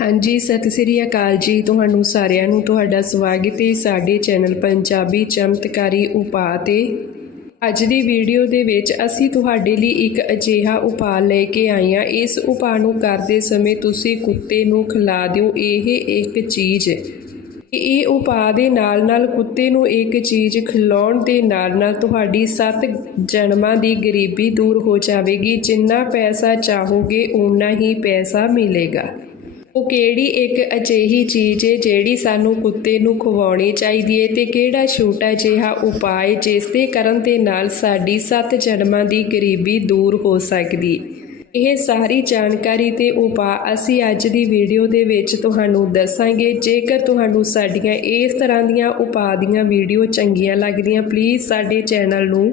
ਹਾਂਜੀ, ਸਤਿ ਸ੍ਰੀ ਅਕਾਲ ਜੀ। ਤੁਹਾਨੂੰ ਸਾਰਿਆਂ ਨੂੰ ਤੁਹਾਡਾ ਸਵਾਗਤ ਹੈ ਸਾਡੇ ਚੈਨਲ ਪੰਜਾਬੀ ਚਮਤਕਾਰੀ ਉਪਾਅ ਤੇ। ਅੱਜ ਦੀ ਵੀਡੀਓ ਦੇ ਵਿੱਚ ਅਸੀਂ ਤੁਹਾਡੇ ਲਈ ਇੱਕ ਅਜਿਹਾ ਉਪਾਅ ਲੈ ਕੇ ਆਏ ਹਾਂ। ਇਸ ਉਪਾਅ ਨੂੰ ਕਰਦੇ ਸਮੇਂ ਤੁਸੀਂ ਕੁੱਤੇ ਨੂੰ ਖਿਲਾ ਦਿਓ। ਇਹ ਇੱਕ ਚੀਜ਼ ਇਹ ਉਪਾਅ ਦੇ ਨਾਲ ਨਾਲ ਕੁੱਤੇ ਨੂੰ ਇੱਕ ਚੀਜ਼ ਖਿਲਾਉਣ ਦੇ ਨਾਲ ਨਾਲ ਤੁਹਾਡੀ ਸੱਤ ਜਨਮਾਂ ਦੀ ਗਰੀਬੀ ਦੂਰ ਹੋ ਜਾਵੇਗੀ। ਜਿੰਨਾ ਪੈਸਾ ਚਾਹੋਗੇ, ਓਨਾ ਹੀ ਪੈਸਾ ਮਿਲੇਗਾ। ਉਹ ਕਿਹੜੀ ਇੱਕ ਅਜਿਹੀ ਚੀਜ਼ ਏ ਜਿਹੜੀ ਸਾਨੂੰ ਕੁੱਤੇ ਨੂੰ ਖਵਾਉਣੀ ਚਾਹੀਦੀ ਹੈ ਤੇ ਕਿਹੜਾ ਛੋਟਾ ਜਿਹਾ ਉਪਾਅ ਜਿਸ ਦੇ ਕਰਨ ਦੇ ਨਾਲ ਸਾਡੀ ਸੱਤ ਜਨਮਾਂ ਦੀ ਗਰੀਬੀ ਦੂਰ ਹੋ ਸਕਦੀ ਇਹ ਸਾਰੀ ਜਾਣਕਾਰੀ ਤੇ ਉਪਾਅ ਅਸੀਂ ਅੱਜ ਦੀ ਵੀਡੀਓ ਦੇ ਵਿੱਚ ਤੁਹਾਨੂੰ ਦੱਸਾਂਗੇ। ਜੇਕਰ ਤੁਹਾਨੂੰ ਸਾਡੀਆਂ ਇਸ ਤਰ੍ਹਾਂ ਦੀਆਂ ਉਪਾਅ ਦੀਆਂ ਵੀਡੀਓ ਚੰਗੀਆਂ ਲੱਗਦੀਆਂ ਪਲੀਜ਼ ਸਾਡੇ ਚੈਨਲ ਨੂੰ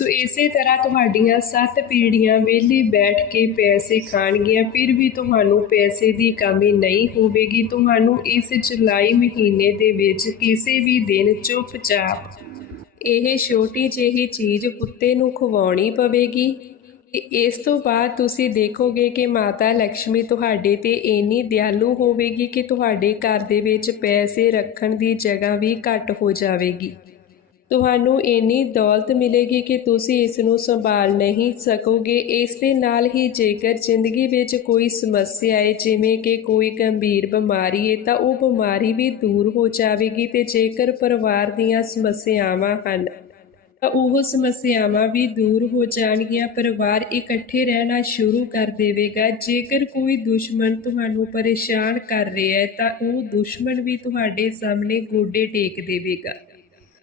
ਸੋ ਇਸੇ ਤਰ੍ਹਾਂ ਤੁਹਾਡੀਆਂ ਸੱਤ ਪੀੜ੍ਹੀਆਂ ਵਿਹਲੇ ਬੈਠ ਕੇ ਪੈਸੇ ਖਾਣਗੀਆਂ, ਫਿਰ ਵੀ ਤੁਹਾਨੂੰ ਪੈਸੇ ਦੀ ਕਮੀ ਨਹੀਂ ਹੋਵੇਗੀ। ਤੁਹਾਨੂੰ ਇਸ ਜੁਲਾਈ ਮਹੀਨੇ ਦੇ ਵਿੱਚ ਕਿਸੇ ਵੀ ਦਿਨ ਚੁੱਪਚਾਪ ਇਹ ਛੋਟੀ ਜਿਹੀ ਚੀਜ਼ ਕੁੱਤੇ ਨੂੰ ਖਵਾਉਣੀ ਪਵੇਗੀ। ਇਸ ਤੋਂ ਬਾਅਦ ਤੁਸੀਂ ਦੇਖੋਗੇ ਕਿ ਮਾਤਾ ਲక్ష్ਮੀ ਤੁਹਾਡੇ ਤੇ ਇੰਨੀ ਦਿਆਲੂ ਹੋਵੇਗੀ ਕਿ ਤੁਹਾਡੇ ਘਰ ਦੇ ਵਿੱਚ ਪੈਸੇ ਰੱਖਣ ਦੀ ਜਗ੍ਹਾ ਵੀ ਘੱਟ ਹੋ ਜਾਵੇਗੀ। ਤੁਹਾਨੂੰ ਇੰਨੀ ਦੌਲਤ ਮਿਲੇਗੀ ਕਿ ਤੁਸੀਂ ਇਸ ਨੂੰ ਸੰਭਾਲ ਨਹੀਂ ਸਕੋਗੇ। ਇਸ ਦੇ ਨਾਲ ਹੀ ਜੇਕਰ ਜ਼ਿੰਦਗੀ ਵਿੱਚ ਕੋਈ ਸਮੱਸਿਆ ਹੈ ਜਿਵੇਂ ਕਿ ਕੋਈ ਗੰਭੀਰ ਬਿਮਾਰੀ ਹੈ ਤਾਂ ਉਹ ਬਿਮਾਰੀ ਵੀ ਦੂਰ ਹੋ ਜਾਵੇਗੀ ਤੇ ਜੇਕਰ ਪਰਿਵਾਰ ਦੀਆਂ ਸਮੱਸਿਆਵਾਂ ਹਨ, ਤਾਂ ਉਹ ਸਮੱਸਿਆਵਾਂ ਵੀ ਦੂਰ ਹੋ ਜਾਣਗੀਆਂ। ਪਰਿਵਾਰ ਇਕੱਠੇ ਰਹਿਣਾ ਸ਼ੁਰੂ ਕਰ ਦੇਵੇਗਾ। ਜੇਕਰ ਕੋਈ ਦੁਸ਼ਮਣ ਤੁਹਾਨੂੰ ਪਰੇਸ਼ਾਨ ਕਰ ਰਿਹਾ ਹੈ, ਤਾਂ ਉਹ ਦੁਸ਼ਮਣ ਵੀ ਤੁਹਾਡੇ ਸਾਹਮਣੇ ਗੋਡੇ ਟੇਕ ਦੇਵੇਗਾ।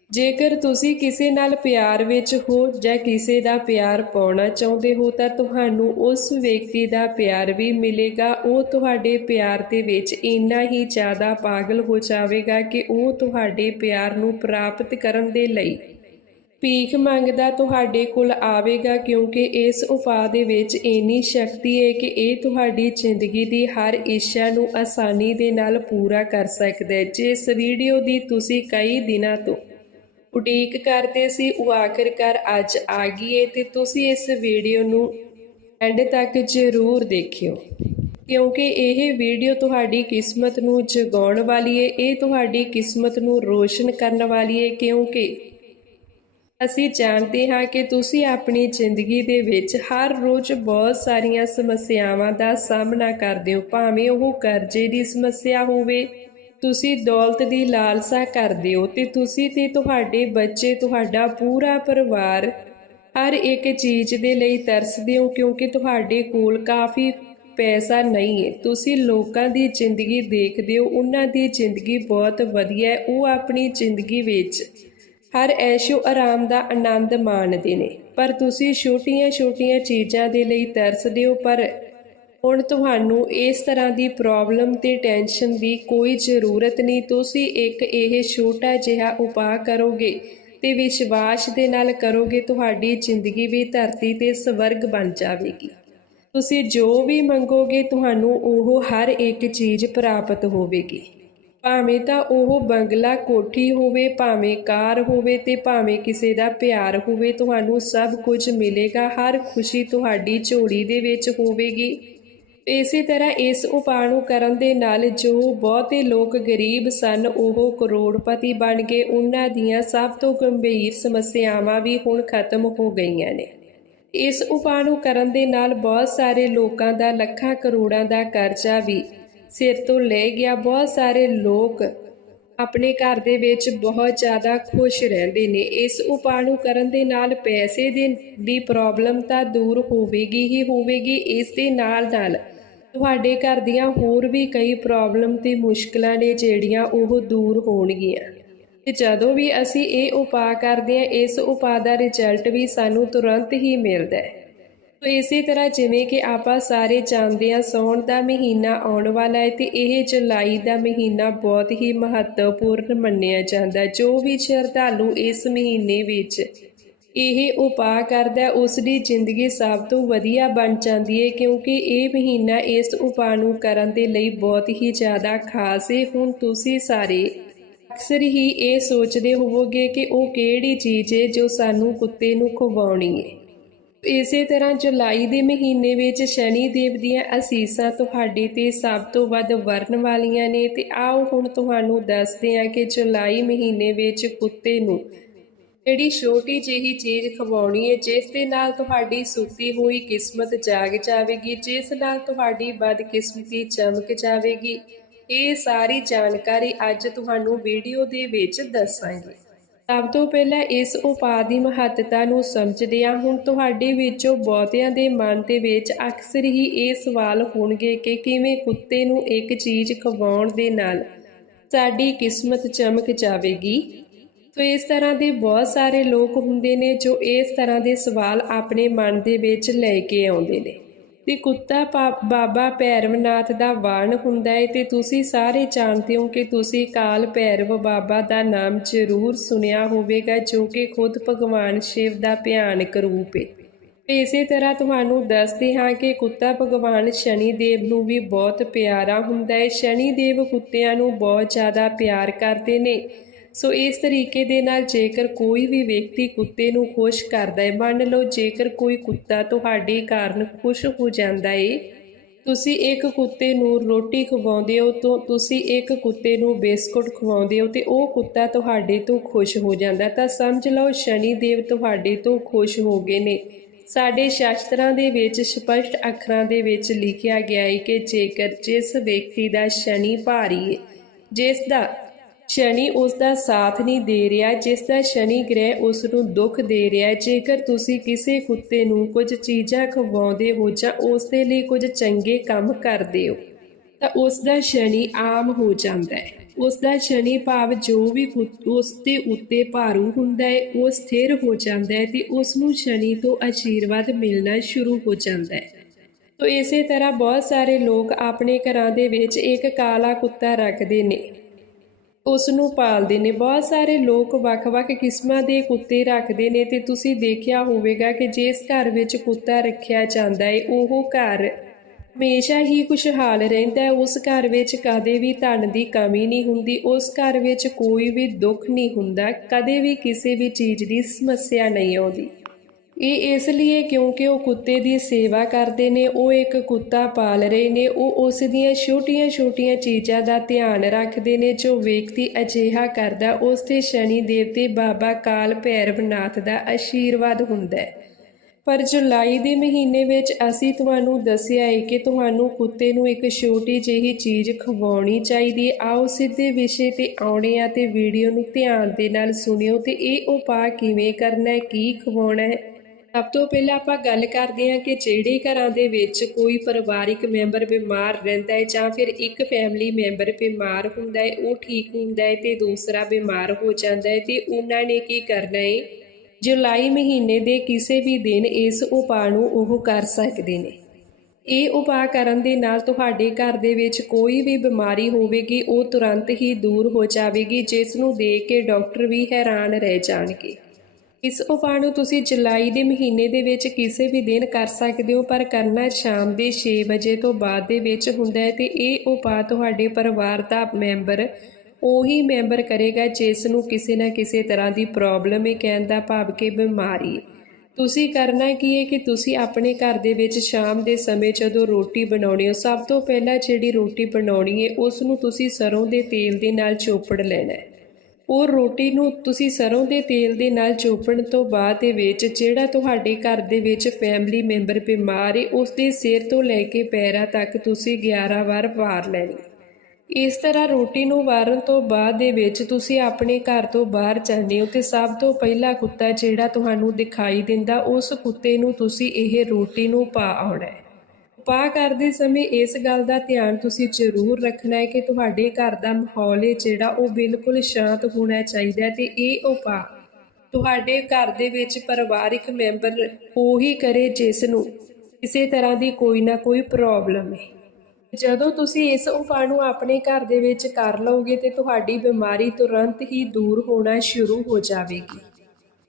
ਜੇਕਰ ਤੁਸੀਂ ਕਿਸੇ ਨਾਲ ਪਿਆਰ ਵਿੱਚ ਹੋ ਜਾਂ ਕਿਸੇ ਦਾ ਪਿਆਰ ਪਾਉਣਾ ਚਾਹੁੰਦੇ ਹੋ, ਤਾਂ ਤੁਹਾਨੂੰ ਉਸ ਵਿਅਕਤੀ ਦਾ ਪਿਆਰ ਵੀ ਮਿਲੇਗਾ। ਉਹ ਤੁਹਾਡੇ ਪਿਆਰ ਦੇ ਵਿੱਚ ਇੰਨਾ ਹੀ ਜ਼ਿਆਦਾ ਪਾਗਲ ਹੋ ਜਾਵੇਗਾ ਕਿ ਉਹ ਤੁਹਾਡੇ ਪਿਆਰ ਨੂੰ ਪ੍ਰਾਪਤ ਕਰਨ ਦੇ ਲਈ ਭੀਖ ਮੰਗਦਾ ਤੁਹਾਡੇ ਕੋਲ ਆਵੇਗਾ, ਕਿਉਂਕਿ ਇਸ ਉਪਾਅ ਦੇ ਵਿੱਚ ਇੰਨੀ ਸ਼ਕਤੀ ਹੈ ਕਿ ਇਹ ਤੁਹਾਡੀ ਜ਼ਿੰਦਗੀ ਦੀ ਹਰ ਇੱਛਾ ਨੂੰ ਆਸਾਨੀ ਦੇ ਨਾਲ ਪੂਰਾ ਕਰ ਸਕਦਾ ਹੈ। ਜਿਸ ਵੀਡੀਓ ਦੀ ਤੁਸੀਂ ਕਈ ਦਿਨਾਂ ਤੋਂ ਉਡੀਕ ਕਰਦੇ ਸੀ ਉਹ ਆਖਿਰਕਾਰ ਅੱਜ ਆ ਗਈ ਹੈ ਤੇ ਤੁਸੀਂ ਇਸ ਵੀਡੀਓ ਨੂੰ ਐਂਡ ਤੱਕ ਜ਼ਰੂਰ ਦੇਖਿਓ। ਕਿਉਂਕਿ ਇਹ ਵੀਡੀਓ ਤੁਹਾਡੀ ਕਿਸਮਤ ਨੂੰ ਜਗਾਉਣ ਵਾਲੀ ਹੈ ਇਹ ਤੁਹਾਡੀ ਕਿਸਮਤ ਨੂੰ ਰੋਸ਼ਨ ਕਰਨ ਵਾਲੀ ਹੈ ਕਿਉਂਕਿ ਅਸੀਂ ਜਾਣਦੇ ਹਾਂ ਕਿ ਤੁਸੀਂ ਆਪਣੀ ਜ਼ਿੰਦਗੀ ਦੇ ਵਿੱਚ ਹਰ ਰੋਜ਼ ਬਹੁਤ ਸਾਰੀਆਂ ਸਮੱਸਿਆਵਾਂ ਦਾ ਸਾਹਮਣਾ ਕਰਦੇ ਹੋ, ਭਾਵੇਂ ਉਹ ਕਰਜ਼ੇ ਦੀ ਸਮੱਸਿਆ ਹੋਵੇ ਤੁਸੀਂ ਦੌਲਤ ਦੀ ਲਾਲਸਾ ਕਰਦੇ ਹੋ ਤੇ ਤੁਸੀਂ ਤੇ ਤੁਹਾਡੇ ਬੱਚੇ, ਤੁਹਾਡਾ ਪੂਰਾ ਪਰਿਵਾਰ ਹਰ ਇੱਕ ਚੀਜ਼ ਦੇ ਲਈ ਤਰਸਦੇ ਹੋ ਕਿਉਂਕਿ ਤੁਹਾਡੇ ਕੋਲ ਕਾਫੀ ਪੈਸਾ ਨਹੀਂ ਹੈ। ਤੁਸੀਂ ਲੋਕਾਂ ਦੀ ਜ਼ਿੰਦਗੀ ਦੇਖਦੇ ਹੋ, ਉਹਨਾਂ ਦੀ ਜ਼ਿੰਦਗੀ ਬਹੁਤ ਵਧੀਆ ਹੈ, ਉਹ ਆਪਣੀ ਜ਼ਿੰਦਗੀ ਵਿੱਚ ਹਰ ਐਸ਼ੋ ਆਰਾਮ ਦਾ ਆਨੰਦ ਮਾਣਦੇ ਨੇ। ਪਰ ਤੁਸੀਂ ਛੋਟੀਆਂ-ਛੋਟੀਆਂ ਚੀਜ਼ਾਂ ਦੇ ਲਈ ਤਰਸਦੇ ਹੋ, ਪਰ ਹੁਣ ਤੁਹਾਨੂੰ ਇਸ ਤਰ੍ਹਾਂ ਦੀ ਪ੍ਰੋਬਲਮ ਤੇ ਟੈਨਸ਼ਨ ਦੀ ਕੋਈ ਜ਼ਰੂਰਤ ਨਹੀਂ। ਤੁਸੀਂ ਇੱਕ ਇਹ ਛੋਟਾ ਜਿਹਾ ਉਪਾਅ ਕਰੋਗੇ ਤੇ ਵਿਸ਼ਵਾਸ ਦੇ ਨਾਲ ਕਰੋਗੇ, ਤੁਹਾਡੀ ਜ਼ਿੰਦਗੀ ਵੀ ਧਰਤੀ ਤੇ ਸਵਰਗ ਬਣ ਜਾਵੇਗੀ। ਤੁਸੀਂ ਜੋ ਵੀ ਮੰਗੋਗੇ, ਤੁਹਾਨੂੰ ਉਹ ਹਰ ਇੱਕ ਚੀਜ਼ ਪ੍ਰਾਪਤ ਹੋਵੇਗੀ। ਭਾਵੇਂ ਤਾਂ ਉਹ ਬੰਗਲਾ ਕੋਠੀ ਹੋਵੇ, ਭਾਵੇਂ ਕਾਰ ਹੋਵੇ ਤੇ ਭਾਵੇਂ ਕਿਸੇ ਦਾ ਪਿਆਰ ਹੋਵੇ, ਤੁਹਾਨੂੰ ਸਭ ਕੁਝ ਮਿਲੇਗਾ, ਹਰ ਖੁਸ਼ੀ ਤੁਹਾਡੀ ਝੋਲੀ ਦੇ ਵਿੱਚ ਹੋਵੇਗੀ। ਇਸੇ ਤਰ੍ਹਾਂ ਇਸ ਉਪਾਅ ਨੂੰ ਕਰਨ ਦੇ ਨਾਲ ਜੋ ਬਹੁਤੇ ਲੋਕ ਗਰੀਬ ਸਨ, ਉਹ ਕਰੋੜਪਤੀ ਬਣ ਗਏ ਉਹਨਾਂ ਦੀਆਂ ਸਭ ਤੋਂ ਗੰਭੀਰ ਸਮੱਸਿਆਵਾਂ ਵੀ ਹੁਣ ਖਤਮ ਹੋ ਗਈਆਂ ਨੇ। ਇਸ ਉਪਾਅ ਨੂੰ ਕਰਨ ਦੇ ਨਾਲ ਬਹੁਤ ਸਾਰੇ ਲੋਕਾਂ ਦਾ ਲੱਖਾਂ ਕਰੋੜਾਂ ਦਾ ਕਰਜ਼ਾ ਵੀ ਸਿਰ ਤੋਂ ਲੈ ਗਿਆ। ਬਹੁਤ ਸਾਰੇ ਲੋਕ ਆਪਣੇ ਘਰ ਦੇ ਵਿੱਚ ਬਹੁਤ ਜ਼ਿਆਦਾ ਖੁਸ਼ ਰਹਿੰਦੇ ਨੇ। ਇਸ ਉਪਾਅ ਨੂੰ ਕਰਨ ਦੇ ਨਾਲ ਪੈਸੇ ਦੇ ਦੀ ਪ੍ਰੋਬਲਮ ਤਾਂ ਦੂਰ ਹੋਵੇਗੀ ਹੀ ਹੋਵੇਗੀ। ਇਸ ਦੇ ਨਾਲ ਨਾਲ ਤੁਹਾਡੇ ਘਰ ਦੀਆਂ ਹੋਰ ਵੀ ਕਈ ਪ੍ਰੋਬਲਮ ਤੇ ਮੁਸ਼ਕਲਾਂ ਨੇ ਜਿਹੜੀਆਂ ਉਹ ਦੂਰ ਹੋਣਗੀਆਂ। ਤੇ ਜਦੋਂ ਵੀ ਅਸੀਂ ਇਹ ਉਪਾਅ ਕਰਦੇ ਹਾਂ, ਇਸ ਉਪਾਅ ਦਾ ਰਿਜ਼ਲਟ ਵੀ ਸਾਨੂੰ ਤੁਰੰਤ ਹੀ ਮਿਲਦਾ ਹੈ। ਤੋ ਇਸੇ ਤਰ੍ਹਾਂ ਜਿਵੇਂ ਕਿ ਆਪਾਂ ਸਾਰੇ ਜਾਣਦੇ ਹਾਂ ਸੌਣ ਦਾ ਮਹੀਨਾ ਆਉਣ ਵਾਲਾ ਹੈ ਤੇ ਇਹ ਜੁਲਾਈ ਦਾ ਮਹੀਨਾ ਬਹੁਤ ਹੀ ਮਹੱਤਵਪੂਰਨ ਮੰਨਿਆ ਜਾਂਦਾ ਜੋ ਵੀ ਸ਼ਰਧਾਲੂ ਇਸ ਮਹੀਨੇ ਵਿੱਚ ਇਹ ਉਪਾਅ ਕਰਦਾ ਉਸ ਦੀ ਜ਼ਿੰਦਗੀ ਸਭ ਤੋਂ ਵਧੀਆ ਬਣ ਜਾਂਦੀ ਹੈ ਕਿਉਂਕਿ ਇਹ ਮਹੀਨਾ ਇਸ ਉਪਾਅ ਨੂੰ ਕਰਨ ਦੇ ਲਈ ਬਹੁਤ ਹੀ ਜ਼ਿਆਦਾ ਖਾਸ ਹੈ ਹੁਣ ਤੁਸੀਂ ਸਾਰੇ ਅਕਸਰ ਹੀ ਇਹ ਸੋਚਦੇ ਹੋਵੋਗੇ ਕਿ ਉਹ ਕਿਹੜੀ ਚੀਜ਼ ਹੈ ਜੋ ਸਾਨੂੰ ਕੁੱਤੇ ਨੂੰ ਖਵਾਉਣੀ ਹੈ ਇਸੇ ਤਰ੍ਹਾਂ ਜੁਲਾਈ ਦੇ ਮਹੀਨੇ ਵਿੱਚ ਸ਼ਨੀ ਦੇਵ ਦੀਆਂ ਅਸੀਸਾਂ ਤੁਹਾਡੇ ਤੇ ਸਭ ਤੋਂ ਵੱਧ ਵਰਨ ਵਾਲੀਆਂ ਨੇ। ਤੇ ਆਓ ਹੁਣ ਤੁਹਾਨੂੰ ਦੱਸਦੇ ਹਾਂ ਕਿ ਜੁਲਾਈ ਮਹੀਨੇ ਵਿੱਚ ਕੁੱਤੇ ਨੂੰ ਜਿਹੜੀ ਛੋਟੀ ਜਿਹੀ ਚੀਜ਼ ਖਵਾਉਣੀ ਹੈ, ਜਿਸ ਦੇ ਨਾਲ ਤੁਹਾਡੀ ਸੁੱਤੀ ਹੋਈ ਕਿਸਮਤ ਜਾਗ ਜਾਵੇਗੀ, ਜਿਸ ਨਾਲ ਤੁਹਾਡੀ ਬਦਕਿਸਮਤੀ ਚਮਕ ਜਾਵੇਗੀ। ਇਹ ਸਾਰੀ ਜਾਣਕਾਰੀ ਅੱਜ ਤੁਹਾਨੂੰ ਵੀਡੀਓ ਦੇ ਵਿੱਚ ਦੱਸਾਂਗੇ। ਸਭ ਤੋਂ ਪਹਿਲਾਂ ਇਸ ਉਪਾਅ ਦੀ ਮਹੱਤਤਾ ਨੂੰ ਸਮਝਦੇ ਹਾਂ ਹੁਣ ਤੁਹਾਡੇ ਵਿੱਚੋਂ ਬਹੁਤਿਆਂ ਦੇ ਮਨ ਦੇ ਵਿੱਚ ਅਕਸਰ ਹੀ ਇਹ ਸਵਾਲ ਹੋਣਗੇ ਕਿ ਕਿਵੇਂ ਕੁੱਤੇ ਨੂੰ ਇੱਕ ਚੀਜ਼ ਖਵਾਉਣ ਦੇ ਨਾਲ ਸਾਡੀ ਕਿਸਮਤ ਚਮਕ ਜਾਵੇਗੀ। ਤੋ ਇਸ ਤਰ੍ਹਾਂ ਦੇ ਬਹੁਤ ਸਾਰੇ ਲੋਕ ਹੁੰਦੇ ਨੇ ਜੋ ਇਸ ਤਰ੍ਹਾਂ ਦੇ ਸਵਾਲ ਆਪਣੇ ਮਨ ਦੇ ਵਿੱਚ ਲੈ ਕੇ ਆਉਂਦੇ ਨੇ। ਤੇ ਕੁੱਤਾ ਪਾ- ਬਾਬਾ ਭੈਰਵਨਾਥ ਦਾ ਵਾਣ ਹੁੰਦਾ ਹੈ ਤੇ ਤੁਸੀਂ ਸਾਰੇ ਜਾਣਦੇ ਹੋ ਕਿ ਤੁਸੀਂ ਕਾਲ ਭੈਰਵ ਬਾਬਾ ਦਾ ਨਾਮ ਜ਼ਰੂਰ ਸੁਣਿਆ ਹੋਵੇਗਾ ਜੋ ਕਿ ਖੁਦ ਭਗਵਾਨ ਸ਼ਿਵ ਦਾ ਭਿਆਨਕ ਰੂਪ ਹੈ ਇਸੇ ਤਰ੍ਹਾਂ ਤੁਹਾਨੂੰ ਦੱਸਦੇ ਹਾਂ ਕਿ ਕੁੱਤਾ ਭਗਵਾਨ ਸ਼ਨੀ ਦੇਵ ਨੂੰ ਵੀ ਬਹੁਤ ਪਿਆਰਾ ਹੁੰਦਾ ਹੈ ਸ਼ਨੀ ਦੇਵ ਕੁੱਤਿਆਂ ਨੂੰ ਬਹੁਤ ਜ਼ਿਆਦਾ ਪਿਆਰ ਕਰਦੇ ਨੇ। ਸੋ ਇਸ ਤਰੀਕੇ ਦੇ ਨਾਲ ਜੇਕਰ ਕੋਈ ਵੀ ਵਿਅਕਤੀ ਕੁੱਤੇ ਨੂੰ ਖੁਸ਼ ਕਰਦਾ ਹੈ, ਮੰਨ ਲਓ ਜੇਕਰ ਕੋਈ ਕੁੱਤਾ ਤੁਹਾਡੇ ਕਾਰਨ ਖੁਸ਼ ਹੋ ਜਾਂਦਾ ਏ, ਤੁਸੀਂ ਇੱਕ ਕੁੱਤੇ ਨੂੰ ਰੋਟੀ ਖਵਾਉਂਦੇ ਹੋ ਤਾਂ, ਤੁਸੀਂ ਇੱਕ ਕੁੱਤੇ ਨੂੰ ਬਿਸਕੁਟ ਖਵਾਉਂਦੇ ਹੋ ਤੇ ਉਹ ਕੁੱਤਾ ਤੁਹਾਡੇ ਤੋਂ ਖੁਸ਼ ਹੋ ਜਾਂਦਾ, ਤਾਂ ਸਮਝ ਲਓ ਸ਼ਨੀ ਦੇਵ ਤੁਹਾਡੇ ਤੋਂ ਖੁਸ਼ ਹੋ ਗਏ ਨੇ। ਸਾਡੇ ਸ਼ਾਸਤਰਾਂ ਦੇ ਵਿੱਚ ਸਪਸ਼ਟ ਅੱਖਰਾਂ ਦੇ ਵਿੱਚ ਲਿਖਿਆ ਗਿਆ ਹੈ ਕਿ ਜੇਕਰ ਜਿਸ ਵਿਅਕਤੀ ਦਾ ਸ਼ਨੀ ਭਾਰੀ ਹੈ ਜਿਸ ਦਾ ਸ਼ਨੀ ਉਸ ਦਾ ਸਾਥ ਨਹੀਂ ਦੇ ਰਿਹਾ, ਜਿਸ ਦਾ ਸ਼ਨੀ ਗ੍ਰਹਿ ਉਸ ਨੂੰ ਦੁੱਖ ਦੇ ਰਿਹਾ। ਜੇਕਰ ਤੁਸੀਂ ਕਿਸੇ ਕੁੱਤੇ ਨੂੰ ਕੁਝ ਚੀਜ਼ਾਂ ਖਵਾਉਂਦੇ ਹੋ ਜਾਂ ਉਸ ਦੇ ਲਈ ਕੁਝ ਚੰਗੇ ਕੰਮ ਕਰਦੇ ਹੋ, ਤਾਂ ਉਸ ਦਾ ਸ਼ਨੀ ਆਮ ਹੋ ਜਾਂਦਾ ਹੈ। ਉਸ ਦਾ ਸ਼ਨੀ ਭਾਵ ਜੋ ਵੀ ਕੁੱਤ- ਉਸ ਦੇ ਉੱਤੇ ਭਾਰੂ ਹੁੰਦਾ ਹੈ, ਉਹ ਸਥਿਰ ਹੋ ਜਾਂਦਾ ਹੈ ਤੇ ਉਸ ਨੂੰ ਸ਼ਨੀ ਤੋਂ ਆਸ਼ੀਰਵਾਦ ਮਿਲਣਾ ਸ਼ੁਰੂ ਹੋ ਜਾਂਦਾ ਹੈ। ਤੋ ਇਸੇ ਤਰ੍ਹਾਂ ਬਹੁਤ ਸਾਰੇ ਲੋਕ ਆਪਣੇ ਘਰਾਂ ਦੇ ਵਿੱਚ ਇੱਕ ਕਾਲਾ ਕੁੱਤਾ ਰੱਖਦੇ ਨੇ। ਉਸ ਨੂੰ ਪਾਲਦੇ ਨੇ। ਬਹੁਤ ਸਾਰੇ ਲੋਕ ਵੱਖ-ਵੱਖ ਕਿਸਮਾਂ ਦੇ ਕੁੱਤੇ ਰੱਖਦੇ ਨੇ ਤੇ ਤੁਸੀਂ ਦੇਖਿਆ ਹੋਵੇਗਾ ਕਿ ਜਿਸ ਘਰ ਵਿੱਚ ਕੁੱਤਾ ਰੱਖਿਆ ਜਾਂਦਾ ਹੈ ਉਹ ਘਰ ਹਮੇਸ਼ਾ ਹੀ ਖੁਸ਼ਹਾਲ ਰਹਿੰਦਾ ਹੈ ਉਸ ਘਰ ਵਿੱਚ ਕਦੇ ਵੀ ਧਨ ਦੀ ਕਮੀ ਨਹੀਂ ਹੁੰਦੀ, ਉਸ ਘਰ ਵਿੱਚ ਕੋਈ ਵੀ ਦੁੱਖ ਨਹੀਂ ਹੁੰਦਾ, ਕਦੇ ਵੀ ਕਿਸੇ ਵੀ ਚੀਜ਼ ਦੀ ਸਮੱਸਿਆ ਨਹੀਂ ਆਉਂਦੀ। ਇਹ ਇਸ ਲਈ ਕਿਉਂਕਿ ਉਹ ਕੁੱਤੇ ਦੀ ਸੇਵਾ ਕਰਦੇ ਨੇ, ਉਹ ਇੱਕ ਕੁੱਤਾ ਪਾਲ ਰਹੇ ਨੇ, ਉਹ ਉਸ ਦੀਆਂ ਛੋਟੀਆਂ-ਛੋਟੀਆਂ ਚੀਜ਼ਾਂ ਦਾ ਧਿਆਨ ਰੱਖਦੇ ਨੇ, ਜੋ ਵਿਅਕਤੀ ਅਜਿਹਾ ਕਰਦਾ, ਉਸ ਤੇ ਸ਼ਨੀ ਦੇਵਤੇ ਬਾਬਾ ਕਾਲ ਭੈਰਵਨਾਥ ਦਾ ਆਸ਼ੀਰਵਾਦ ਹੁੰਦਾ ਹੈ। ਪਰ ਜੁਲਾਈ ਦੇ ਮਹੀਨੇ ਵਿੱਚ ਅਸੀਂ ਤੁਹਾਨੂੰ ਦੱਸਿਆ ਹੈ ਕਿ ਤੁਹਾਨੂੰ ਕੁੱਤੇ ਨੂੰ ਇੱਕ ਛੋਟੀ ਜਿਹੀ ਚੀਜ਼ ਖਵਾਉਣੀ ਚਾਹੀਦੀ ਆਓ ਸਿੱਧੇ ਵਿਸ਼ੇ ਤੇ ਆਉਣੇ ਆ ਤੇ ਵੀਡੀਓ ਨੂੰ ਧਿਆਨ ਦੇ ਨਾਲ ਸੁਣਿਓ ਤੇ ਇਹ ਉਪਾਅ ਕਿਵੇਂ ਕਰਨਾ ਹੈ, ਕੀ ਖਵਾਉਣਾ ਹੈ ਸਭ ਤੋਂ ਪਹਿਲਾਂ ਆਪਾਂ ਗੱਲ ਕਰਦੇ ਹਾਂ ਕਿ ਜਿਹੜੇ ਘਰਾਂ ਦੇ ਵਿੱਚ ਕੋਈ ਪਰਿਵਾਰਿਕ ਮੈਂਬਰ ਬਿਮਾਰ ਰਹਿੰਦਾ ਹੈ ਜਾਂ ਫਿਰ ਇੱਕ ਫੈਮਿਲੀ ਮੈਂਬਰ ਬਿਮਾਰ ਹੁੰਦਾ ਹੈ, ਉਹ ਠੀਕ ਹੁੰਦਾ ਹੈ ਤੇ ਦੂਸਰਾ ਬਿਮਾਰ ਹੋ ਜਾਂਦਾ ਹੈ ਤੇ ਉਹਨਾਂ ਨੇ ਕੀ ਕਰਨਾ ਹੈ? ਜੁਲਾਈ ਮਹੀਨੇ ਦੇ ਕਿਸੇ ਵੀ ਦਿਨ ਇਸ ਉਪਾਅ ਨੂੰ ਉਹ ਕਰ ਸਕਦੇ ਨੇ। ਇਹ ਉਪਾਅ ਕਰਨ ਦੇ ਨਾਲ ਤੁਹਾਡੇ ਘਰ ਦੇ ਵਿੱਚ ਕੋਈ ਵੀ ਬਿਮਾਰੀ ਹੋਵੇਗੀ, ਉਹ ਤੁਰੰਤ ਹੀ ਦੂਰ ਹੋ ਜਾਵੇਗੀ, ਜਿਸ ਨੂੰ ਦੇਖ ਕੇ ਡਾਕਟਰ ਵੀ ਹੈਰਾਨ ਰਹਿ ਜਾਣਗੇ। ਇਸ ਉਪਾਅ ਨੂੰ ਤੁਸੀਂ ਜੁਲਾਈ ਦੇ ਮਹੀਨੇ ਦੇ ਵਿੱਚ ਕਿਸੇ ਵੀ ਦਿਨ ਕਰ ਸਕਦੇ ਹੋ, ਪਰ ਕਰਨਾ ਸ਼ਾਮ ਦੇ 6 ਵਜੇ ਤੋਂ ਬਾਅਦ ਦੇ ਵਿੱਚ ਹੁੰਦਾ ਹੈ ਤੇ ਇਹ ਉਪਾਅ ਤੁਹਾਡੇ ਪਰਿਵਾਰ ਦਾ ਮੈਂਬਰ ਉਹੀ ਮੈਂਬਰ ਕਰੇਗਾ ਜਿਸ ਨੂੰ ਕਿਸੇ ਨਾ ਕਿਸੇ ਤਰ੍ਹਾਂ ਦੀ ਪ੍ਰੋਬਲਮ ਹੈ, ਕਹਿਣ ਦਾ ਭਾਵ ਕਿ ਬਿਮਾਰੀ ਹੈ। ਤੁਸੀਂ ਕਰਨਾ ਕੀ ਹੈ ਕਿ ਤੁਸੀਂ ਆਪਣੇ ਘਰ ਦੇ ਵਿੱਚ ਸ਼ਾਮ ਦੇ ਸਮੇਂ ਜਦੋਂ ਰੋਟੀ ਬਣਾਉਣੀ ਹੋ, ਸਭ ਤੋਂ ਪਹਿਲਾਂ ਜਿਹੜੀ ਰੋਟੀ ਬਣਾਉਣੀ ਹੈ, ਉਸ ਨੂੰ ਤੁਸੀਂ ਸਰੋਂ ਦੇ ਤੇਲ ਦੇ ਨਾਲ ਚੋਪੜ ਲੈਣਾ ਹੈ ਉਹ ਰੋਟੀ ਨੂੰ ਤੁਸੀਂ ਸਰੋਂ ਦੇ ਤੇਲ ਦੇ ਨਾਲ ਚੋਪਣ ਤੋਂ ਬਾਅਦ ਦੇ ਵਿੱਚ, ਜਿਹੜਾ ਤੁਹਾਡੇ ਘਰ ਦੇ ਵਿੱਚ ਫੈਮਿਲੀ ਮੈਂਬਰ ਬਿਮਾਰ ਹੈ ਉਸ ਦੇ ਸਿਰ ਤੋਂ ਲੈ ਕੇ ਪੈਰਾਂ ਤੱਕ ਤੁਸੀਂ 11 ਵਾਰ ਵਾਰ ਲੈਣੀ। ਇਸ ਤਰ੍ਹਾਂ ਰੋਟੀ ਨੂੰ ਵਾਰਨ ਤੋਂ ਬਾਅਦ ਦੇ ਵਿੱਚ ਤੁਸੀਂ ਆਪਣੇ ਘਰ ਤੋਂ ਬਾਹਰ ਜਾਂਦੇ ਹੋ ਤੇ ਸਭ ਤੋਂ ਪਹਿਲਾ ਕੁੱਤਾ ਜਿਹੜਾ ਤੁਹਾਨੂੰ ਦਿਖਾਈ ਦਿੰਦਾ, ਉਸ ਕੁੱਤੇ ਨੂੰ ਤੁਸੀਂ ਇਹ ਰੋਟੀ ਨੂੰ ਪਾ ਆਉਣਾ ਹੈ। ਉਪਾਅ ਕਰਦੇ ਸਮੇਂ ਇਸ ਗੱਲ ਦਾ ਧਿਆਨ ਤੁਸੀਂ ਜ਼ਰੂਰ ਰੱਖਣਾ ਹੈ ਕਿ ਤੁਹਾਡੇ ਘਰ ਦਾ ਮਾਹੌਲ ਹੈ ਜਿਹੜਾ ਉਹ ਬਿਲਕੁਲ ਸ਼ਾਂਤ ਹੋਣਾ ਚਾਹੀਦਾ ਹੈ ਤੇ ਇਹ ਉਪਾਅ ਤੁਹਾਡੇ ਘਰ ਦੇ ਵਿੱਚ ਪਰਿਵਾਰਿਕ ਮੈਂਬਰ ਉਹੀ ਕਰੇ ਜਿਸ ਨੂੰ ਕਿਸੇ ਤਰ੍ਹਾਂ ਦੀ ਕੋਈ ਨਾ ਕੋਈ ਪ੍ਰੋਬਲਮ ਹੈ। ਜਦੋਂ ਤੁਸੀਂ ਇਸ ਉਪਾਅ ਨੂੰ ਆਪਣੇ ਘਰ ਦੇ ਵਿੱਚ ਕਰ ਲਓਗੇ ਤੇ ਤੁਹਾਡੀ ਬਿਮਾਰੀ ਤੁਰੰਤ ਹੀ ਦੂਰ ਹੋਣਾ ਸ਼ੁਰੂ ਹੋ ਜਾਵੇਗੀ।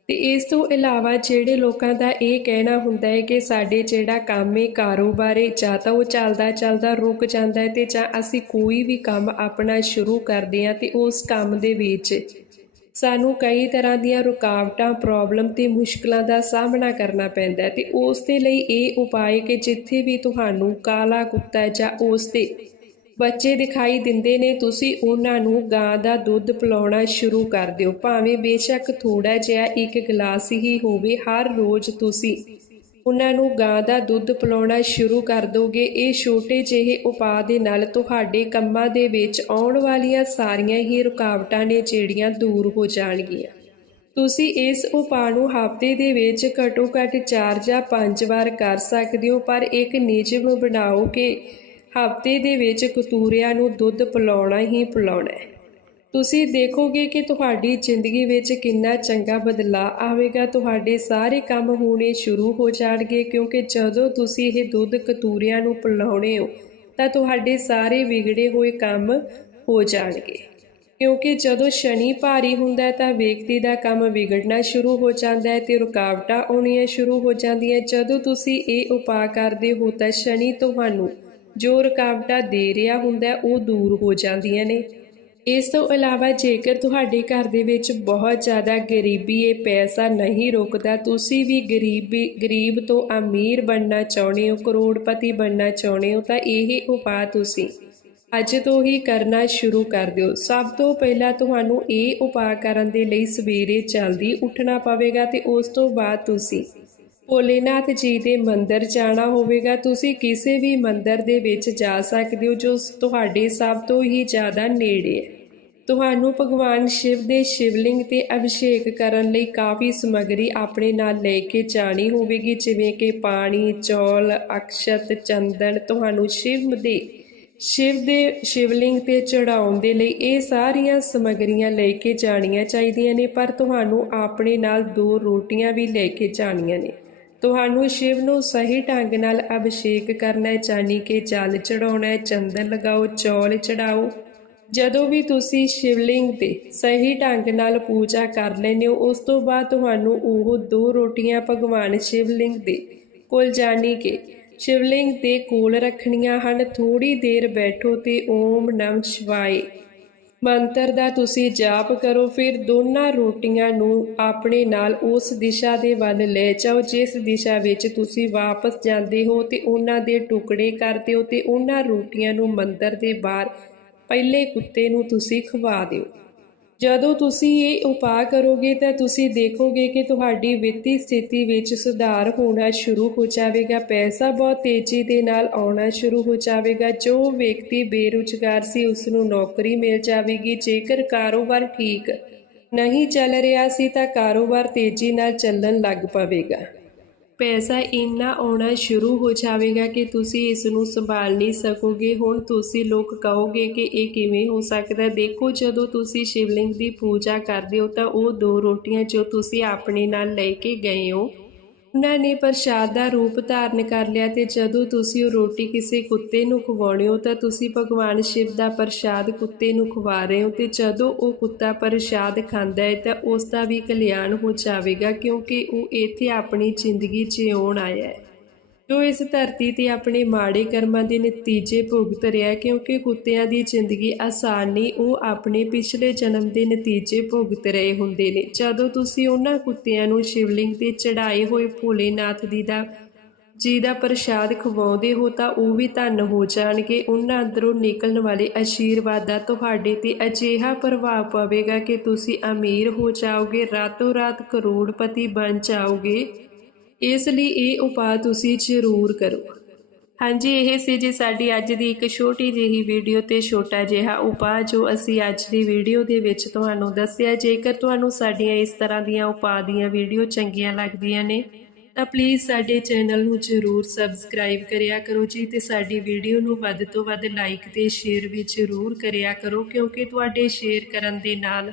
ਤੇ ਇਸ ਤੋਂ ਇਲਾਵਾ ਜਿਹੜੇ ਲੋਕਾਂ ਦਾ ਇਹ ਕਹਿਣਾ ਹੁੰਦਾ ਹੈ ਕਿ ਸਾਡੇ ਜਿਹੜਾ ਕੰਮ ਹੈ, ਕਾਰੋਬਾਰ ਹੈ, ਜਾਂ ਤਾਂ ਉਹ ਚੱਲਦਾ ਚੱਲਦਾ ਰੁਕ ਜਾਂਦਾ ਹੈ ਤੇ ਜਾਂ ਅਸੀਂ ਕੋਈ ਵੀ ਕੰਮ ਆਪਣਾ ਸ਼ੁਰੂ ਕਰਦੇ ਹਾਂ ਤੇ ਉਸ ਕੰਮ ਦੇ ਵਿੱਚ ਸਾਨੂੰ ਕਈ ਤਰ੍ਹਾਂ ਦੀਆਂ ਰੁਕਾਵਟਾਂ ਪ੍ਰੋਬਲਮ ਤੇ ਮੁਸ਼ਕਲਾਂ ਦਾ ਸਾਹਮਣਾ ਕਰਨਾ ਪੈਂਦਾ ਹੈ ਤੇ ਉਸ ਦੇ ਲਈ ਇਹ ਉਪਾਅ ਕਿ ਜਿੱਥੇ ਵੀ ਤੁਹਾਨੂੰ ਕਾਲਾ ਕੁੱਤਾ ਜਾਂ ਉਸ 'ਤੇ ਬੱਚੇ ਦਿਖਾਈ ਦਿੰਦੇ ਨੇ, ਤੁਸੀਂ ਉਹਨਾਂ ਨੂੰ ਗਾਂ ਦਾ ਦੁੱਧ ਪਿਲਾਉਣਾ ਸ਼ੁਰੂ ਕਰ ਦਿਓ। ਭਾਵੇਂ ਬੇਸ਼ੱਕ ਥੋੜਾ ਜਿਹਾ ਇੱਕ ਗਲਾਸ ਹੀ ਹੋਵੇ, ਹਰ ਰੋਜ਼ ਤੁਸੀਂ ਉਹਨਾਂ ਨੂੰ ਗਾਂ ਦਾ ਦੁੱਧ ਪਿਲਾਉਣਾ ਸ਼ੁਰੂ ਕਰ ਦੋਗੇ। ਇਹ ਛੋਟੇ ਜਿਹੇ ਉਪਾਅ ਦੇ ਨਾਲ ਤੁਹਾਡੇ ਕੰਮਾਂ ਦੇ ਵਿੱਚ ਆਉਣ ਵਾਲੀਆਂ ਸਾਰੀਆਂ ਹੀ ਰੁਕਾਵਟਾਂ ਨੇ, ਜਿਹੜੀਆਂ ਦੂਰ ਹੋ ਜਾਣਗੀਆਂ। ਤੁਸੀਂ ਇਸ ਉਪਾਅ ਨੂੰ ਹਫ਼ਤੇ ਦੇ ਵਿੱਚ ਘੱਟੋ ਘੱਟ 4 ਜਾਂ 5 ਵਾਰ ਕਰ ਸਕਦੇ ਹੋ, ਪਰ ਇੱਕ ਨਿਯਮ ਬਣਾਓ ਕਿ ਹਫ਼ਤੇ ਦੇ ਵਿੱਚ ਕਤੂਰਿਆਂ ਨੂੰ ਦੁੱਧ ਪਿਲਾਉਣਾ ਹੀ ਪਿਲਾਉਣਾ ਹੈ। ਤੁਸੀਂ ਦੇਖੋਗੇ ਕਿ ਤੁਹਾਡੀ ਜ਼ਿੰਦਗੀ ਵਿੱਚ ਕਿੰਨਾ ਚੰਗਾ ਬਦਲਾਅ ਆਵੇਗਾ। ਤੁਹਾਡੇ ਸਾਰੇ ਕੰਮ ਹੋਣੇ ਸ਼ੁਰੂ ਹੋ ਜਾਣਗੇ, ਕਿਉਂਕਿ ਜਦੋਂ ਤੁਸੀਂ ਇਹ ਦੁੱਧ ਕਤੂਰਿਆਂ ਨੂੰ ਪਿਲਾਉਣੇ ਹੋ, ਤਾਂ ਤੁਹਾਡੇ ਸਾਰੇ ਵਿਗੜੇ ਹੋਏ ਕੰਮ ਹੋ ਜਾਣਗੇ। ਕਿਉਂਕਿ ਜਦੋਂ ਸ਼ਨੀ ਭਾਰੀ ਹੁੰਦਾ ਹੈ, ਤਾਂ ਵਿਅਕਤੀ ਦਾ ਕੰਮ ਵਿਗੜਨਾ ਸ਼ੁਰੂ ਹੋ ਜਾਂਦਾ ਹੈ ਤੇ ਰੁਕਾਵਟਾਂ ਆਉਣੀਆਂ ਸ਼ੁਰੂ ਹੋ ਜਾਂਦੀਆਂ। ਜਦੋਂ ਤੁਸੀਂ ਇਹ ਉਪਾਅ ਕਰਦੇ ਹੋ, ਤਾਂ ਸ਼ਨੀ ਤੁਹਾਨੂੰ ਜੋ ਰੁਕਾਵਟਾਂ ਦੇ ਰਿਹਾ ਹੁੰਦਾ ਉਹ ਦੂਰ ਹੋ ਜਾਂਦੀਆਂ ਨੇ। ਇਸ ਤੋਂ ਇਲਾਵਾ ਜੇਕਰ ਤੁਹਾਡੇ ਘਰ ਦੇ ਵਿੱਚ ਬਹੁਤ ਜ਼ਿਆਦਾ ਗਰੀਬੀ ਹੈ ਪੈਸਾ ਨਹੀਂ ਰੁਕਦਾ, ਤੁਸੀਂ ਵੀ ਗਰੀਬੀ, ਗਰੀਬ ਤੋਂ ਅਮੀਰ ਬਣਨਾ ਚਾਹੁੰਦੇ ਹੋ, ਕਰੋੜਪਤੀ ਬਣਨਾ ਚਾਹੁੰਦੇ ਹੋ, ਤਾਂ ਇਹ ਉਪਾਅ ਤੁਸੀਂ ਅੱਜ ਤੋਂ ਹੀ ਕਰਨਾ ਸ਼ੁਰੂ ਕਰ ਦਿਓ। ਸਭ ਤੋਂ ਪਹਿਲਾਂ ਤੁਹਾਨੂੰ ਇਹ ਉਪਾਅ ਕਰਨ ਦੇ ਲਈ ਸਵੇਰੇ ਜਲਦੀ ਉੱਠਣਾ ਪਵੇਗਾ ਤੇ ਉਸ ਤੋਂ ਬਾਅਦ ਤੁਸੀਂ ਭੋਲੇਨਾਥ ਜੀ ਦੇ ਮੰਦਿਰ ਜਾਣਾ ਹੋਵੇਗਾ। ਤੁਸੀਂ ਕਿਸੇ ਵੀ ਮੰਦਿਰ ਦੇ ਵਿੱਚ ਜਾ ਸਕਦੇ ਹੋ, ਜੋ ਤੁਹਾਡੇ ਸਭ ਤੋਂ ਹੀ ਜ਼ਿਆਦਾ ਨੇੜੇ ਹੈ। ਤੁਹਾਨੂੰ ਭਗਵਾਨ ਸ਼ਿਵ ਦੇ ਸ਼ਿਵਲਿੰਗ ਤੇ ਅਭਿਸ਼ੇਕ ਕਰਨ ਲਈ ਕਾਫੀ ਸਮੱਗਰੀ ਆਪਣੇ ਨਾਲ ਲੈ ਕੇ ਜਾਣੀ ਹੋਵੇਗੀ, ਜਿਵੇਂ ਕਿ ਪਾਣੀ, ਚੌਲ, ਅਕਸ਼ਤ, ਚੰਦਨ, ਤੁਹਾਨੂੰ ਸ਼ਿਵ ਦੇ ਸ਼ਿਵ ਦੇ ਸ਼ਿਵਲਿੰਗ ਤੇ ਚੜਾਉਣ ਦੇ ਲਈ ਇਹ ਸਾਰੀਆਂ ਸਮੱਗਰੀਆਂ ਲੈ ਕੇ ਜਾਣੀਆਂ ਚਾਹੀਦੀਆਂ ਨੇ, ਪਰ ਤੁਹਾਨੂੰ ਆਪਣੇ ਨਾਲ ਦੋ ਰੋਟੀਆਂ ਵੀ ਲੈ ਕੇ ਜਾਣੀਆਂ ਨੇ। ਤੁਹਾਨੂੰ ਸ਼ਿਵ ਨੂੰ ਸਹੀ ਢੰਗ ਨਾਲ ਅਭਿਸ਼ੇਕ ਕਰਨਾ ਹੈ ਚਾਨੀ ਕਿ ਜਲ ਚੜਾਉਣਾ ਹੈ ਚੰਦਨ ਲਗਾਓ, ਚੌਲ ਚੜਾਓ ਜਦੋਂ ਵੀ ਤੁਸੀਂ ਸ਼ਿਵਲਿੰਗ ਤੇ ਸਹੀ ਢੰਗ ਨਾਲ ਪੂਜਾ ਕਰ ਲੈਂਦੇ ਹੋ, ਉਸ ਤੋਂ ਬਾਅਦ ਤੁਹਾਨੂੰ ਉਹ ਦੋ ਰੋਟੀਆਂ ਭਗਵਾਨ ਸ਼ਿਵਲਿੰਗ ਦੇ ਕੋਲ, ਜਾਣੀ ਕਿ ਸ਼ਿਵਲਿੰਗ ਦੇ ਕੋਲ ਰੱਖਣੀਆਂ ਹਨ। ਥੋੜੀ ਦੇਰ ਬੈਠੋ ਤੇ ਓਮ ਨਮ ਸ਼ਿਵਾਏ। ਮੰਤਰ ਦਾ ਤੁਸੀਂ ਜਾਪ ਕਰੋ, ਫਿਰ ਦੋਨਾਂ ਰੋਟੀਆਂ ਨੂੰ ਆਪਣੇ ਨਾਲ ਉਸ ਦਿਸ਼ਾ ਦੇ ਵੱਲ ਲੈ ਜਾਓ, ਜਿਸ ਦਿਸ਼ਾ ਵਿੱਚ ਤੁਸੀਂ ਵਾਪਸ ਜਾਂਦੇ ਹੋ ਤੇ ਉਹਨਾਂ ਦੇ ਟੁਕੜੇ ਕਰ ਦਿਓ ਤੇ ਉਹਨਾਂ ਰੋਟੀਆਂ ਨੂੰ ਮੰਦਰ ਦੇ ਬਾਹਰ ਪਹਿਲੇ ਕੁੱਤੇ ਨੂੰ ਤੁਸੀਂ ਖਵਾ ਦਿਓ। ਜਦੋਂ ਤੁਸੀਂ ਇਹ ਉਪਾਅ ਕਰੋਗੇ ਤਾਂ ਤੁਸੀਂ ਦੇਖੋਗੇ ਕਿ ਤੁਹਾਡੀ ਵਿੱਤੀ ਸਥਿਤੀ ਵਿੱਚ ਸੁਧਾਰ ਹੋਣਾ ਸ਼ੁਰੂ ਹੋ ਜਾਵੇਗਾ, ਪੈਸਾ ਬਹੁਤ ਤੇਜ਼ੀ ਦੇ ਨਾਲ ਆਉਣਾ ਸ਼ੁਰੂ ਹੋ ਜਾਵੇਗਾ, ਜੋ ਵਿਅਕਤੀ ਬੇਰੁਜ਼ਗਾਰ ਸੀ ਉਸ ਨੂੰ ਨੌਕਰੀ ਮਿਲ ਜਾਵੇਗੀ, ਜੇਕਰ ਕਾਰੋਬਾਰ ਠੀਕ ਨਹੀਂ ਚੱਲ ਰਿਹਾ ਸੀ ਤਾਂ ਕਾਰੋਬਾਰ ਤੇਜ਼ੀ ਨਾਲ ਚੱਲਣ ਲੱਗ ਪਵੇਗਾ। ਪੈਸਾ ਇੰਨਾ ਆਉਣਾ ਸ਼ੁਰੂ ਹੋ ਜਾਵੇਗਾ ਕਿ ਤੁਸੀਂ ਇਸ ਨੂੰ ਸੰਭਾਲ ਨਹੀਂ ਸਕੋਗੇ। ਹੁਣ ਤੁਸੀਂ ਲੋਕ ਕਹੋਗੇ ਕਿ ਇਹ ਕਿਵੇਂ ਹੋ ਸਕਦਾ ਦੇਖੋ, ਜਦੋਂ ਤੁਸੀਂ ਸ਼ਿਵਲਿੰਗ ਦੀ ਪੂਜਾ ਕਰਦੇ ਹੋ ਤਾਂ ਉਹ ਦੋ ਰੋਟੀਆਂ ਜੋ ਤੁਸੀਂ ਆਪਣੇ ਨਾਲ ਲੈ ਕੇ ਗਏ ਹੋ ਉਹਨਾਂ ਨੇ ਪ੍ਰਸ਼ਾਦ ਦਾ ਰੂਪ ਧਾਰਨ ਕਰ ਲਿਆ ਤੇ ਜਦੋਂ ਤੁਸੀਂ ਉਹ ਰੋਟੀ ਕਿਸੇ ਕੁੱਤੇ ਨੂੰ ਖਵਾਉਣੇ ਹੋ ਤਾਂ ਤੁਸੀਂ ਭਗਵਾਨ ਸ਼ਿਵ ਦਾ ਪ੍ਰਸ਼ਾਦ ਕੁੱਤੇ ਨੂੰ ਖਵਾ ਰਹੇ ਹੋ ਤੇ ਜਦੋਂ ਉਹ ਕੁੱਤਾ ਪ੍ਰਸ਼ਾਦ ਖਾਂਦਾ ਹੈ ਤਾਂ ਉਸ ਦਾ ਵੀ ਕਲਿਆਣ ਹੋ ਜਾਵੇਗਾ ਕਿਉਂਕਿ ਉਹ ਇੱਥੇ ਆਪਣੀ ਜ਼ਿੰਦਗੀ ਜਿਉਣ ਆਇਆ ਹੈ। ਜੋ ਇਸ ਧਰਤੀ ਤੇ ਆਪਣੇ ਮਾੜੇ ਕਰਮਾਂ ਦੇ ਨਤੀਜੇ ਭੁਗਤ ਰਿਹਾ ਕਿਉਂਕਿ ਕੁੱਤਿਆਂ ਦੀ ਜ਼ਿੰਦਗੀ ਆਸਾਨ ਨਹੀਂ, ਉਹ ਆਪਣੇ ਪਿਛਲੇ ਜਨਮ ਦੇ ਨਤੀਜੇ ਭੁਗਤ ਰਹੇ ਹੁੰਦੇ ਨੇ। ਜਦੋਂ ਤੁਸੀਂ ਉਹਨਾਂ ਕੁੱਤਿਆਂ ਨੂੰ ਸ਼ਿਵਲਿੰਗ ਤੇ ਚੜਾਏ ਹੋਏ ਭੋਲੇਨਾਥ ਦੀ ਦਾ, ਜੀ ਦਾ ਪ੍ਰਸ਼ਾਦ ਖਵਾਉਂਦੇ ਹੋ, ਤਾਂ ਉਹ ਵੀ ਧੰਨ ਹੋ ਜਾਣਗੇ। ਉਹਨਾਂ ਅੰਦਰੋਂ ਨਿਕਲਣ ਵਾਲੇ ਆਸ਼ੀਰਵਾਦ ਦਾ ਤੁਹਾਡੇ ਤੇ ਅਜਿਹਾ ਪ੍ਰਭਾਵ ਪਵੇਗਾ ਕਿ ਤੁਸੀਂ ਅਮੀਰ ਹੋ ਜਾਓਗੇ, ਰਾਤੋਂ ਰਾਤ ਕਰੋੜਪਤੀ ਬਣ ਜਾਓਗੇ। ਇਸ ਲਈ ਇਹ ਉਪਾਅ ਤੁਸੀਂ ਜ਼ਰੂਰ ਕਰੋ। ਹਾਂਜੀ, ਇਹ ਸੀ ਜੀ ਸਾਡੀ ਅੱਜ ਦੀ ਇੱਕ ਛੋਟੀ ਜਿਹੀ ਵੀਡੀਓ ਤੇ ਛੋਟਾ ਜਿਹਾ ਉਪਾਅ ਜੋ ਅਸੀਂ ਅੱਜ ਦੀ ਵੀਡੀਓ ਦੇ ਵਿੱਚ ਤੁਹਾਨੂੰ ਦੱਸਿਆ। ਜੇਕਰ ਤੁਹਾਨੂੰ ਸਾਡੀਆਂ ਇਸ ਤਰ੍ਹਾਂ ਦੀਆਂ ਉਪਾਅ ਦੀਆਂ ਵੀਡੀਓ ਚੰਗੀਆਂ ਲੱਗਦੀਆਂ ਨੇ, ਤਾਂ ਪਲੀਜ਼ ਸਾਡੇ ਚੈਨਲ ਨੂੰ ਜ਼ਰੂਰ ਸਬਸਕ੍ਰਾਈਬ ਕਰਿਆ ਕਰੋ ਜੀ ਤੇ ਸਾਡੀ ਵੀਡੀਓ ਨੂੰ ਵੱਧ ਤੋਂ ਵੱਧ ਲਾਈਕ ਤੇ ਸ਼ੇਅਰ ਵੀ ਜ਼ਰੂਰ ਕਰਿਆ ਕਰੋ ਕਿਉਂਕਿ ਤੁਹਾਡੇ ਸ਼ੇਅਰ ਕਰਨ ਦੇ ਨਾਲ